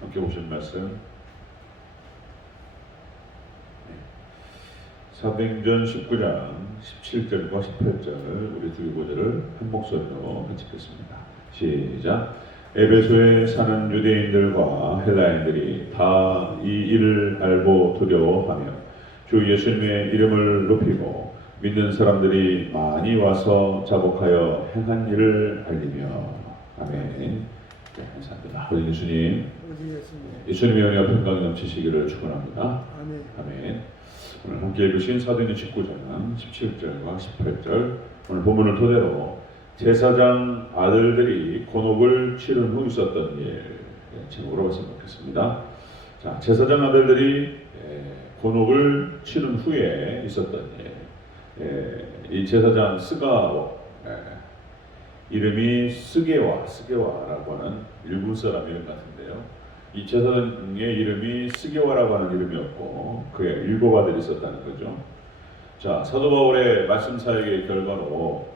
함께 보신 말씀 네. 사도행전 19장 17절과 18절 우리 두 구절을 한 목소리로 같이 읽겠습니다. 시작. 에베소에 사는 유대인들과 헬라인들이 다 이 일을 알고 두려워하며 주 예수님의 이름을 높이고 믿는 사람들이 많이 와서 자복하여 행한 일을 알리며 아멘. 네, 감사합니다. 아버지 예수님. 예수님의 은혜와 평강이 넘치시기를 축원합니다. 아멘. 아멘. 오늘 함께 읽으신 사도행전 19장 17절과 18절 오늘 본문을 토대로 제사장 아들들이 곤혹을 치른 후 있었던 일 예, 제목으로 받겠습니다. 자, 제사장 아들들이 예, 곤혹을 치른 후에 있었던 일. 예, 이 제사장 스가 예, 이름이 스게와 스게와라고 하는 일본 사람 이름 같은데요. 이 제사장의 이름이 스게와라고 하는 이름이었고 그의 일곱 아들이 있었다는 거죠. 자 사도 바울의 말씀 사역의 결과로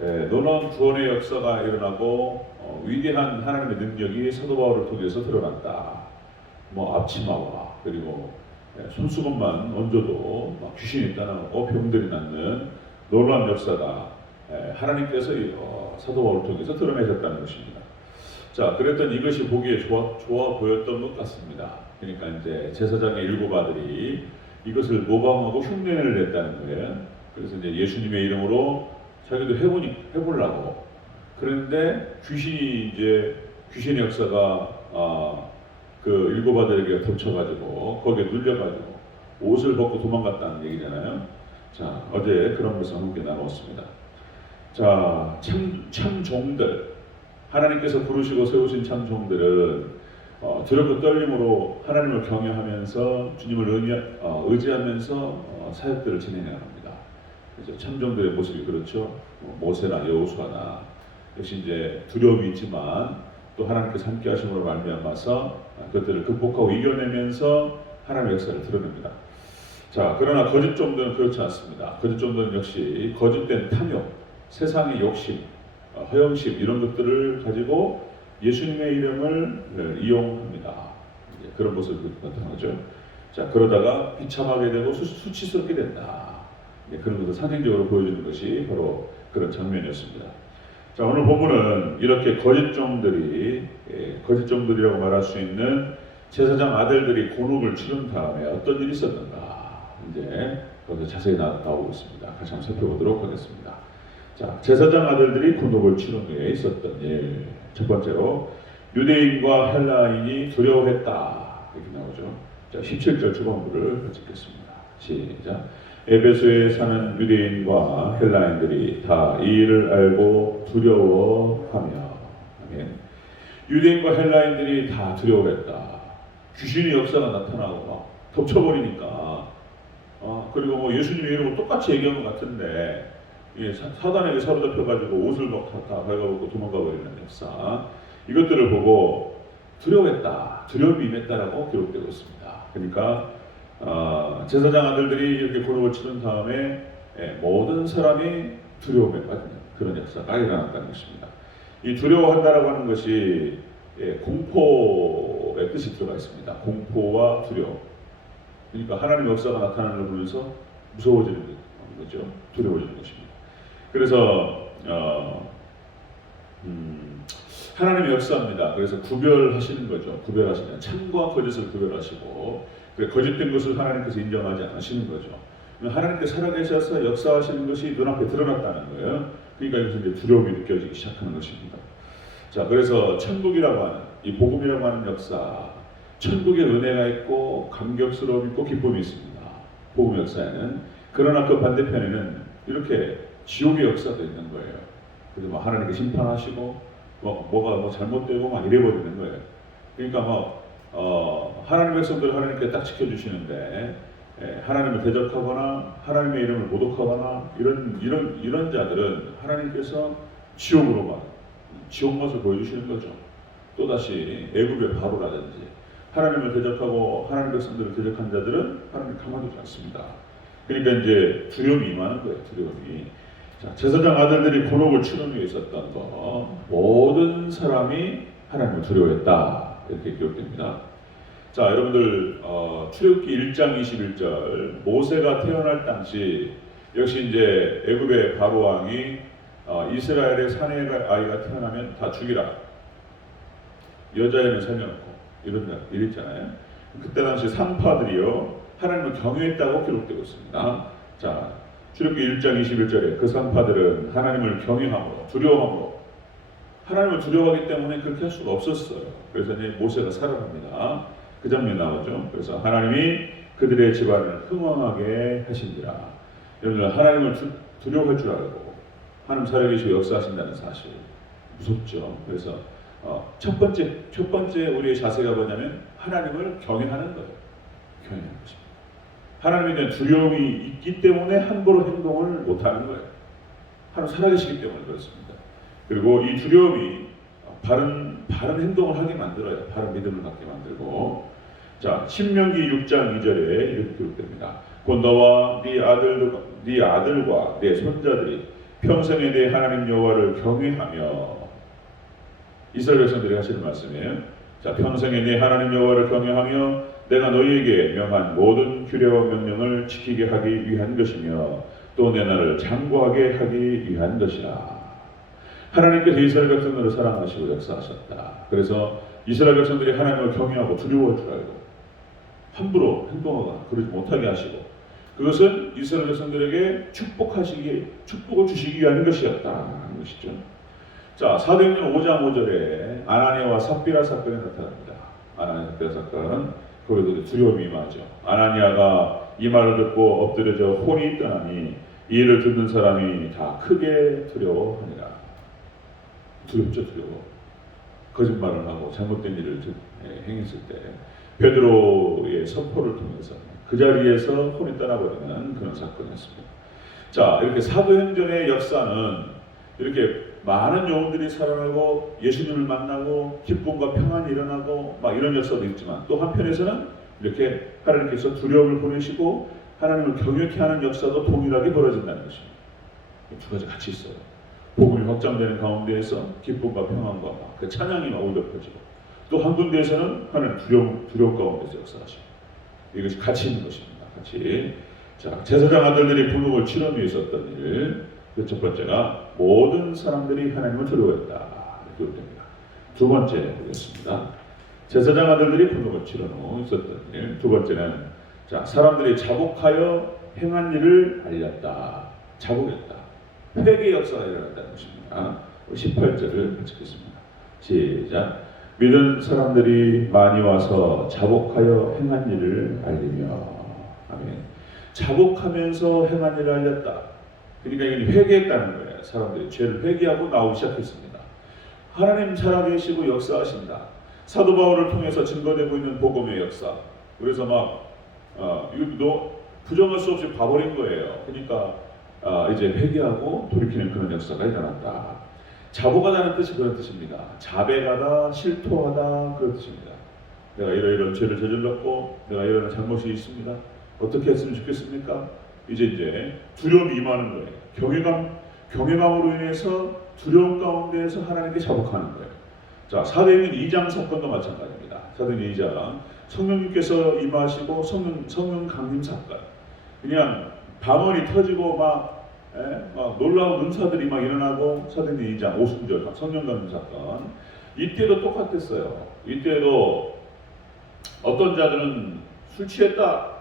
에, 놀라운 구원의 역사가 일어나고 어, 위대한 하나님의 능력이 사도 바울을 통해서 드러났다. 뭐 앞치마와 그리고 에, 손수건만 얹어도 막 귀신이 떠나고 병들이 낫는 놀라운 역사가 에, 하나님께서 이, 어, 사도 바울을 통해서 드러내셨다는 것입니다. 자, 그랬던 이것이 보기에 좋아, 좋아 보였던 것 같습니다. 그러니까 이제 제사장의 일곱 아들이 이것을 모방하고 흉내를 냈다는 거예요. 그래서 이제 예수님의 이름으로 자기도 해보니 해보려고. 그런데 귀신이 이제 귀신의 역사가 아, 그 일곱 아들에게 덮쳐가지고 거기에 눌려가지고 옷을 벗고 도망갔다는 얘기잖아요. 자, 어제 그런 것을 함께 나눴습니다. 자, 참, 참 종들. 하나님께서 부르시고 세우신 참 종들은 어, 두렵고 떨림으로 하나님을 경외하면서 주님을 의미, 어, 의지하면서 어, 사역들을 진행해야 합니다. 그래서 참 종들의 모습이 그렇죠. 뭐 모세나 여호수아나 역시 이제 두려움이 있지만 또 하나님께서 함께 하심으로 말미암아서 그것들을 극복하고 이겨내면서 하나님의 역사를 드러냅니다. 자, 그러나 거짓 종들은 그렇지 않습니다. 거짓 종들은 역시 거짓된 탐욕, 세상의 욕심, 어, 허영심 이런 것들을 가지고 예수님의 이름을 네, 이용합니다. 그런 모습을 나타나죠. 자 그러다가 비참하게 되고 수, 수치스럽게 된다. 네, 그런 것을 상징적으로 보여주는 것이 바로 그런 장면이었습니다. 자 오늘 본문은 이렇게 거짓 종들이 예, 거짓 종들이라고 말할 수 있는 제사장 아들들이 곤혹을 치른 다음에 어떤 일이 있었는가 이제 거기서 자세히 나, 나오고 있습니다. 같이 한번 살펴보도록 하겠습니다. 자, 제사장 아들들이 곤혹을 치른 후에 있었던 일. 첫 번째로 유대인과 헬라인이 두려워했다. 이렇게 나오죠. 자, 17절 초반부를 같이 읽겠습니다. 시작. 에베소에 사는 유대인과 헬라인들이 다 이 일을 알고 두려워하며 아멘. 유대인과 헬라인들이 다 두려워했다. 귀신의 역사가 나타나고 막 덮쳐버리니까 어, 그리고 뭐 예수님의 이름을 똑같이 얘기한 것 같은데 예, 사- 사단에게 사로잡혀 가지고 옷을 막다 밟아먹고 도망가 버리는 역사 이것들을 보고 두려워했다 두려움이 임했다라고 기록되고 있습니다. 그러니까 어, 제사장 아들들이 이렇게 곤혹을 치른 다음에 예, 모든 사람이 두려움에 빠지는 그런 역사가 일어났다는 것입니다. 이 두려워한다라고 하는 것이 예, 공포의 뜻이 들어가 있습니다. 공포와 두려움. 그러니까 하나님의 역사가 나타나는 걸 보면서 무서워지는 거죠. 두려워지는 것입니다. 그래서 어, 음, 하나님의 역사입니다. 그래서 구별하시는 거죠. 구별하시는 참과 거짓을 구별하시고 그래, 거짓된 것을 하나님께서 인정하지 않으시는 거죠. 하나님께서 살아계셔서 역사하시는 것이 눈앞에 드러났다는 거예요. 그러니까 여기서 이제 두려움이 느껴지기 시작하는 것입니다. 자, 그래서 천국이라고 하는 이 복음이라고 하는 역사, 천국의 은혜가 있고 감격스러움이 있고 기쁨이 있습니다. 복음 역사에는 그러나 그 반대편에는 이렇게 지옥의 역사도 있는 거예요. 그래서 막 하나님께 심판하시고 뭐 뭐가 뭐 잘못되고 막 이래버리는 거예요. 그러니까 뭐 어, 하나님의 백성들 하나님께 딱 지켜주시는데 예, 하나님을 대적하거나 하나님의 이름을 모독하거나 이런 이런 이런 자들은 하나님께서 지옥으로 막 지옥 맛을 보여주시는 거죠. 또 다시 애굽의 바로라든지 하나님을 대적하고 하나님 백성들을 대적한 자들은 하나님 가만두지 않습니다. 그러니까 이제 두려움이 임하는 거예요. 두려움이. 자, 제사장 아들들이 곤혹을 치른 후에 있었던 거 모든 사람이 하나님을 두려워했다 이렇게 기록됩니다. 자, 여러분들 어, 출애굽기 1장 21절 모세가 태어날 당시 역시 이제 애굽의 바로 왕이 어, 이스라엘의 사내 아이가 태어나면 다 죽이라. 여자애는 살려놓고 이런 이랬잖아요. 그때 당시 상파들이요 하나님을 경외했다고 기록되고 있습니다. 자, 출애굽기 1장 21절에 그 상파들은 하나님을 경외함으로 두려워함으로 하나님을 두려워하기 때문에 그렇게 할 수가 없었어요. 그래서 이제 모세가 살아갑니다. 그 장면 나오죠. 그래서 하나님이 그들의 집안을 흥왕하게 하신지라. 여러분들 하나님을 두, 두려워할 줄 알고 하나님 살아계시고 역사하신다는 사실 무섭죠. 그래서 어, 첫 번째 첫 번째 우리의 자세가 뭐냐면 하나님을 경외하는 거예요. 경외하는 것입니다. 하나님에 대한 두려움이 있기 때문에 함부로 행동을 못하는 거예요. 하나님 살아계시기 때문에 그렇습니다. 그리고 이 두려움이 바른 바른 행동을 하게 만들어요. 바른 믿음을 갖게 만들고 자 신명기 6장 2절에 이렇게 기록됩니다. 곧 너와 네 아들과 네 아들과 네 손자들이 평생에 내 하나님 여호와를 경외하며 이스라엘 백성들이 하시는 말씀이에요. 자 평생에 내 하나님 여호와를 경외하며 내가 너희에게 명한 모든 규례와 명령을 지키게 하기 위한 것이며 또 내 나를 장구하게 하기 위한 것이라. 하나님께서 이스라엘 백성들을 사랑하시고 역사하셨다. 그래서 이스라엘 백성들이 하나님을 경외하고 두려워할 줄 알고 함부로 행동하거나 그러지 못하게 하시고 그것은 이스라엘 백성들에게 축복하시기 축복을 주시기 위한 것이었다는 것이죠. 자 사도행전 5장 5절에 아나니아와 삽비라 사건이 나타납니다. 아나니아 삽비라 사건은 거기도 두려움이 임하죠. 아나니아가 이 말을 듣고 엎드려져 혼이 떠나니 이 일을 듣는 사람이 다 크게 두려워하니라. 두렵죠, 두려워. 거짓말을 하고 잘못된 일을 듣- 예, 행했을 때 베드로의 선포를 통해서 그 자리에서 혼이 떠나버리는 그런 사건이었습니다. 자, 이렇게 사도행전의 역사는 이렇게 많은 영혼들이 살아나고 예수님을 만나고 기쁨과 평안이 일어나고 막 이런 역사도 있지만 또 한편에서는 이렇게 하나님께서 두려움을 보내시고 하나님을 경외케 하는 역사도 동일하게 벌어진다는 것입니다. 이두 가지 같이 있어요. 복음이 확장되는 가운데에서 기쁨과 평안과 막그 찬양이 막 울려 퍼지고 또 한 군데에서는 하나님 두려움, 두려움 가운데서 역사하시고 이것이 같이 있는 것입니다. 같이. 자, 제사장 아들들이 분홍을 치러 위해 있었던 일. 그 첫 번째가 모든 사람들이 하나님을 두려워했다. 이렇게 됩니다. 두 번째 보겠습니다. 제사장 아들들이 분홍을 치러 후 있었던 일. 두 번째는 자, 사람들이 자복하여 행한 일을 알렸다. 자복했다. 회개 역사가 일어났다는 것입니다. 18절을 같이 읽겠습니다. 시작. 믿은 사람들이 많이 와서 자복하여 행한 일을 알리며 아멘. 자복하면서 행한 일을 알렸다. 그러니까 이건 회개했다는 거예요. 사람들이 죄를 회개하고 나오기 시작했습니다. 하나님 살아계시고 역사하신다. 사도 바울을 통해서 증거되고 있는 복음의 역사. 그래서 막 어, 이것도 부정할 수 없이 봐버린 거예요. 그러니까 아, 이제 회개하고 돌이키는 그런 역사가 일어났다. 자복하다는 뜻이 그런 뜻입니다. 자백하다, 실토하다 그런 뜻입니다. 내가 이러이런 죄를 저질렀고 내가 이런 잘못이 있습니다. 어떻게 했으면 좋겠습니까? 이제 이제 두려움이 임하는 거예요. 경외감, 경외감으로 인해서 두려움 가운데에서 하나님께 자복하는 거예요. 자, 사도행전 2장 사건도 마찬가지입니다. 사도행전 2장 성령님께서 임하시고 성령, 성령 강림 사건. 그냥 방언이 터지고 막 예? 막 놀라운 은사들이 막 일어나고 사도행전 2장 50절 성령 강림 사건 이때도 똑같았어요. 이때도 어떤 자들은 술 취했다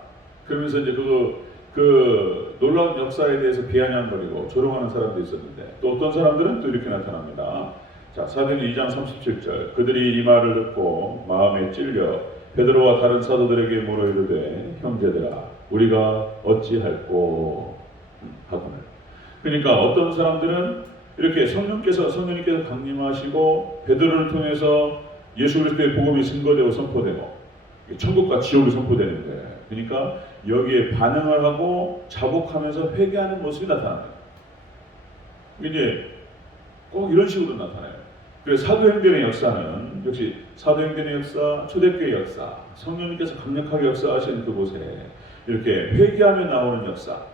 그러면서 이제 그, 그 놀라운 역사에 대해서 비아냥거리고 조롱하는 사람도 있었는데 또 어떤 사람들은 또 이렇게 나타납니다. 자 사도행전 2장 37절 그들이 이 말을 듣고 마음에 찔려 베드로와 다른 사도들에게 물어 이르되 형제들아 우리가 어찌할꼬 하거늘 그러니까 어떤 사람들은 이렇게 성령께서 성령님께서 강림하시고 베드로를 통해서 예수 그리스도의 복음이 증거되고 선포되고 천국과 지옥이 선포되는 거예요. 그러니까 여기에 반응을 하고 자복하면서 회개하는 모습이 나타나요. 이제 꼭 이런 식으로 나타나요. 그래서 사도행전의 역사는 역시 사도행전의 역사, 초대교회 역사, 성령님께서 강력하게 역사하시는 그곳에 이렇게 회개하며 나오는 역사,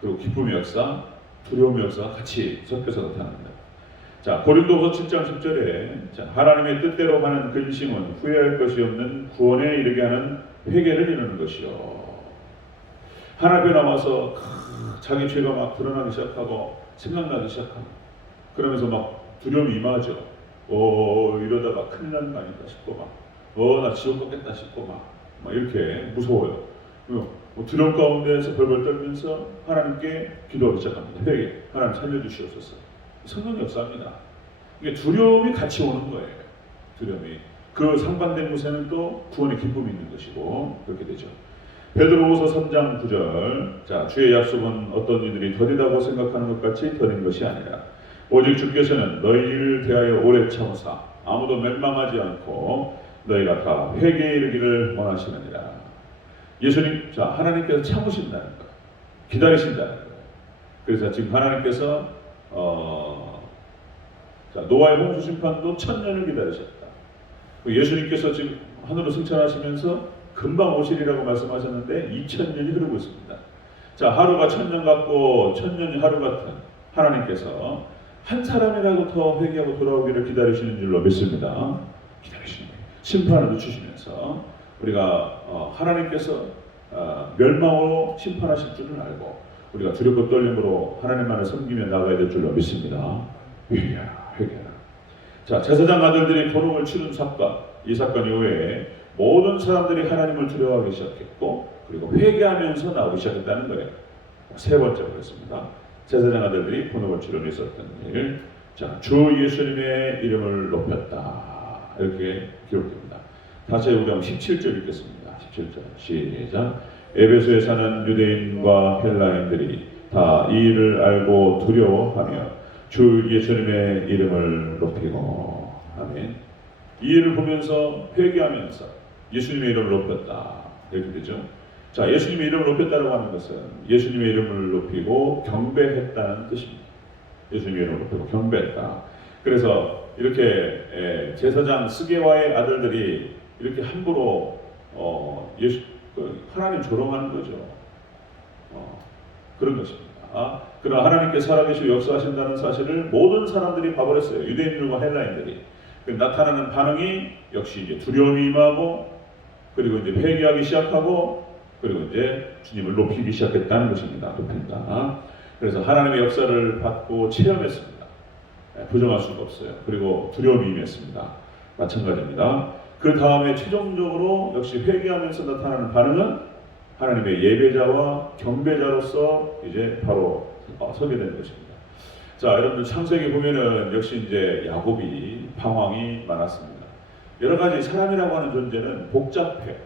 그리고 기쁨의 역사, 두려움의 역사가 같이 섞여서 나타납니다. 자, 고린도서 7장 10절에 자, 하나님의 뜻대로 하는 근심은 후회할 것이 없는 구원에 이르게 하는 회개를 이루는 것이요. 하나님 앞에 나와서 크, 자기 죄가 막 드러나기 시작하고 생각나기 시작하고 그러면서 막 두려움이 임하죠. 어 이러다가 큰일 나는 거 아닐까 싶고 막 어 나 지옥 가겠다 싶고 막, 막 이렇게 무서워요. 뭐 두려움 가운데에서 벌벌 떨면서 하나님께 기도하기 시작합니다. 회개 하나님 살려주시옵소서. 성령 역사입니다. 이게 두려움이 같이 오는 거예요. 두려움이 그 상반된 곳에는 또 구원의 기쁨이 있는 것이고 그렇게 되죠. 베드로후서 3장 9절 자 주의 약속은 어떤 이들이 더디다고 생각하는 것 같이 더딘 것이 아니라 오직 주께서는 너희를 대하여 오래 참으사 아무도 멸망하지 않고 너희가 다 회개에 이르기를 원하시느니라 예수님 자 하나님께서 참으신다는 거예요 기다리신다는 거예요 그래서 지금 하나님께서 어, 자 노아의 홍수 심판도 천년을 기다리셨다 예수님께서 지금 하늘로 승천하시면서 금방 오시리라고 말씀하셨는데 2000년이 흐르고 있습니다. 자, 하루가 천년 같고 천년이 하루 같은 하나님께서 한 사람이라도 더 회개하고 돌아오기를 기다리시는 줄로 믿습니다. 기다리시는. 심판을 늦추시면서 우리가 어, 하나님께서 어, 멸망으로 심판하실 줄을 알고 우리가 두렵고 떨림으로 하나님만을 섬기며 나가야 될 줄로 믿습니다. 회개하라, 회개하라. 자, 제사장 아들들이 본업을 치른 사건, 이 사건 이후에 모든 사람들이 하나님을 두려워하기 시작했고 그리고 회개하면서 나오기 시작했다는 거예요. 세 번째로 그랬습니다. 제사장 아들들이 본업을 치르며 있었던 일. 자, 주 예수님의 이름을 높였다. 이렇게 기록됩니다. 다시 우리 한번 17절 읽겠습니다. 17절 시작. 에베소에 사는 유대인과 헬라인들이 다 이 일을 알고 두려워하며 주 예수님의 이름을 높이고 아멘. 이 일을 보면서 회개하면서 예수님의 이름을 높였다. 이렇게 되죠. 자, 예수님의 이름을 높였다고 하는 것은 예수님의 이름을 높이고 경배했다는 뜻입니다. 예수님의 이름을 높이고 경배했다. 그래서 이렇게 에, 제사장 스게와의 아들들이 이렇게 함부로 어, 예수 그 하나님 조롱하는 거죠. 어, 그런 것입니다. 아, 그러나 하나님께 살아계시고 역사하신다는 사실을 모든 사람들이 봐버렸어요. 유대인들과 헬라인들이. 그 나타나는 반응이 역시 이제 두려움이 임하고 그리고 이제 회개하기 시작하고 그리고 이제 주님을 높이기 시작했다는 것입니다. 높인다. 그래서 하나님의 역사를 받고 체험했습니다. 예, 부정할 수가 없어요. 그리고 두려움이 임했습니다. 마찬가지입니다. 그 다음에 최종적으로 역시 회개하면서 나타나는 반응은 하나님의 예배자와 경배자로서 이제 바로 어, 서게 된 것입니다. 자, 여러분들 창세기 보면은 역시 이제 야곱이 방황이 많았습니다. 여러 가지 사람이라고 하는 존재는 복잡해.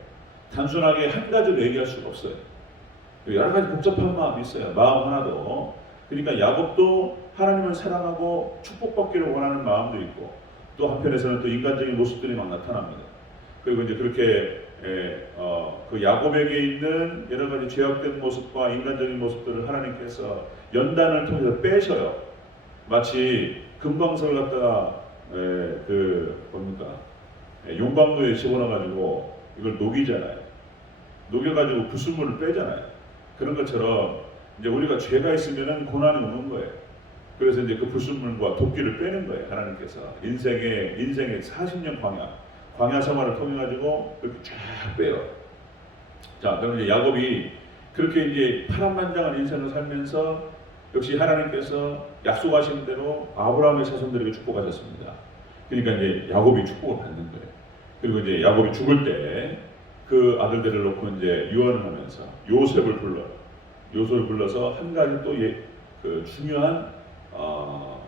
단순하게 한 가지로 얘기할 수가 없어요. 여러 가지 복잡한 마음이 있어요. 마음 하나도. 그러니까 야곱도 하나님을 사랑하고 축복받기를 원하는 마음도 있고 또 한편에서는 또 인간적인 모습들이 막 나타납니다. 그리고 이제 그렇게 에, 어, 그 야곱에게 있는 여러 가지 죄악된 모습과 인간적인 모습들을 하나님께서 연단을 통해서 빼셔요. 마치 금광석을 갖다가 에, 그 뭡니까 에, 용광로에 집어넣어가지고 이걸 녹이잖아요. 녹여가지고 불순물을 빼잖아요. 그런 것처럼 이제 우리가 죄가 있으면은 고난이 오는 거예요. 그래서 이제 그 불순물과 도끼를 빼는 거예요. 하나님께서 인생의 인생의 40년 광야 광야 생활을 통해 가지고 이렇게 쫙 빼요. 자, 그럼 이제 야곱이 그렇게 이제 파란만장한 인생을 살면서 역시 하나님께서 약속하신 대로 아브라함의 자손들에게 축복하셨습니다. 그러니까 이제 야곱이 축복을 받는 거예요. 그리고 이제 야곱이 죽을 때 그 아들들을 놓고 이제 유언을 하면서 요셉을 불러 요셉을 불러서 한 가지 또 예, 그 중요한 어,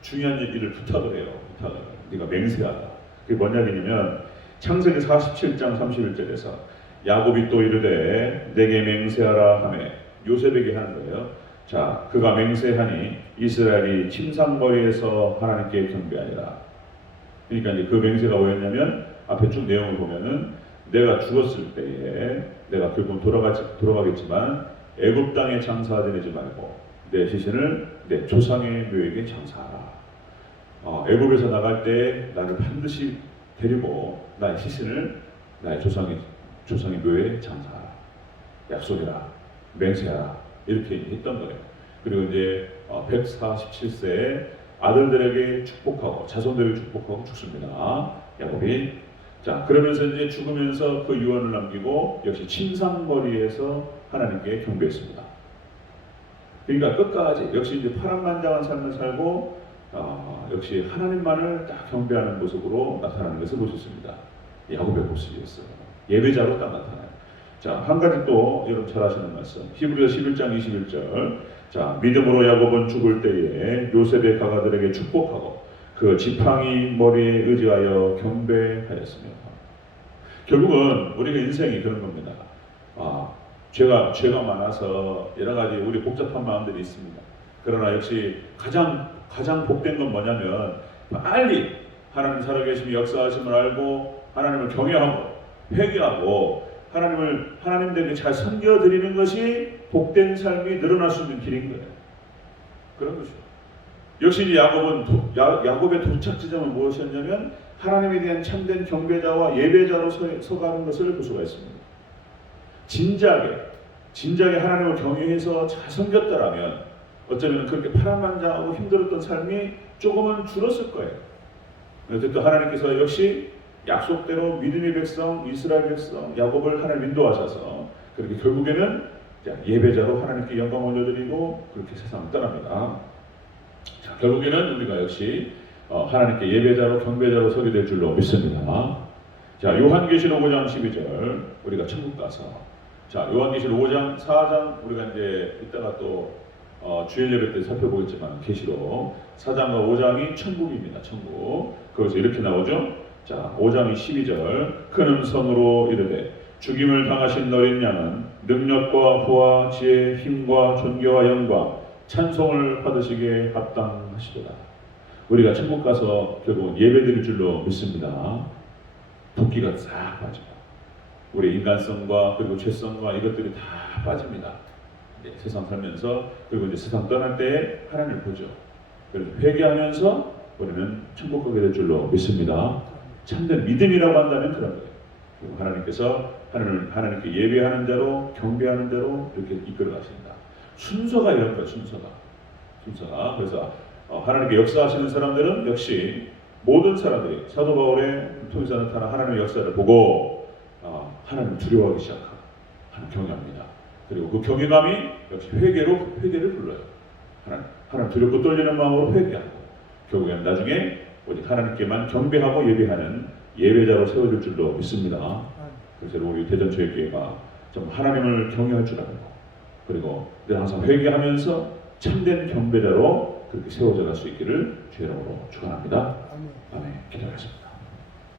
중요한 일을 부탁을 해요. 부탁을. 네가 맹세하라. 그게 뭐냐 하냐면 창세기 47장 31절에서 야곱이 또 이르되 내게 맹세하라 하매 요셉에게 하는 거예요. 자, 그가 맹세하니 이스라엘이 침상거리에서 하나님께 경배하니라. 그러니까 이제 그 맹세가 뭐였냐면 앞에 쭉 내용을 보면은 내가 죽었을 때에 내가 결국 돌아가지, 돌아가겠지만 애굽 땅에 장사하지 내지 말고 내 시신을 내 조상의 묘에게 장사하라. 어, 애굽에서 나갈 때 나를 반드시 데리고 나의 시신을 나의 조상의 조상의 묘에 장사하라. 약속해라. 맹세하라. 이렇게 했던 거예요. 그리고 이제 어, 147세에 아들들에게 축복하고 자손들에게 축복하고 죽습니다. 야곱이 자 그러면서 이제 죽으면서 그 유언을 남기고 역시 침상거리에서 하나님께 경배했습니다. 그러니까 끝까지 역시 이제 파란만장한 삶을 살고 어, 역시 하나님만을 딱 경배하는 모습으로 나타나는 것을 보셨습니다. 야곱의 모습이었어요. 예배자로 딱 나타나요. 자, 한 가지 또 여러분 잘 아시는 말씀. 히브리서 11장 21절. 자, 믿음으로 야곱은 죽을 때에 요셉의 가가들에게 축복하고 그 지팡이 머리에 의지하여 경배하였으며 결국은 우리가 인생이 그런 겁니다. 아, 죄가 죄가 많아서 여러 가지 우리 복잡한 마음들이 있습니다. 그러나 역시 가장 가장 복된 건 뭐냐면 빨리 하나님 살아계심이 역사하심을 알고 하나님을 경외하고 회개하고 하나님을 하나님들에게 잘 섬겨드리는 것이 복된 삶이 늘어날 수 있는 길인 거예요. 그런 거죠. 역시 야곱은 도, 야, 야곱의 도착 지점은 무엇이었냐면 하나님에 대한 참된 경배자와 예배자로 서, 서가는 것을 볼 수가 있습니다. 진작에 진작에 하나님을 경외해서 잘 섬겼더라면 어쩌면 그렇게 파란만장하고 힘들었던 삶이 조금은 줄었을 거예요. 어쨌든 하나님께서 역시 약속대로 믿음의 백성 이스라엘 백성 야곱을 하나님 인도하셔서 그렇게 결국에는 자, 예배자로 하나님께 영광 올려드리고 그렇게 세상을 떠납니다. 자, 결국에는 우리가 역시 어, 하나님께 예배자로 경배자로 서게 될 줄로 믿습니다. 자, 요한계시록 5장 12절 우리가 천국 가서 자, 요한계시록 5장 4장 우리가 이제 이따가 또 어, 주일 예배 때 살펴보겠지만 계시록 4장과 5장이 천국입니다. 천국. 거기서 이렇게 나오죠. 자, 5장이 12절 큰 음성으로 이르되 죽임을 당하신 너린 양은 능력과 부와 지혜 힘과 존귀와 영광 찬송을 받으시기에 합당하시도다. 우리가 천국 가서 결국 예배드릴 줄로 믿습니다. 붓기가 싹 빠집니다. 우리 인간성과 그리고 죄성과 이것들이 다 빠집니다. 네, 세상 살면서 그리고 이제 세상 떠날 때 하나님을 보죠. 그래서 회개하면서 우리는 천국 가게 될 줄로 믿습니다. 참된 믿음이라고 한다면 그런 거예요. 그리고 하나님께서 하나님, 하나님께 예배하는 자로 경배하는 자로 이렇게 이끌어 가신다. 순서가 이런 거예요. 순서가 순서가 그래서 어, 하나님께 역사하시는 사람들은 역시 모든 사람들이 사도 바울의 나타난 하나님의 역사를 보고 어, 하나님을 두려워하기 하나님 경외합니다. 그리고 그 경외감이 역시 회개로 회개를 불러요. 하나님, 하나님 두렵고 떨리는 마음으로 회개하고 결국에는 나중에 오직 하나님께만 경배하고 예배하는 예배자로 세워질 줄로 믿습니다. 그래서 우리 대전초회교회가 좀 하나님을 경외할 줄 알고 그리고 늘 항상 회개하면서 참된 경배자로 그렇게 세워져 갈 수 있기를 주의 이름으로 축원합니다. 아멘. 기도하겠습니다.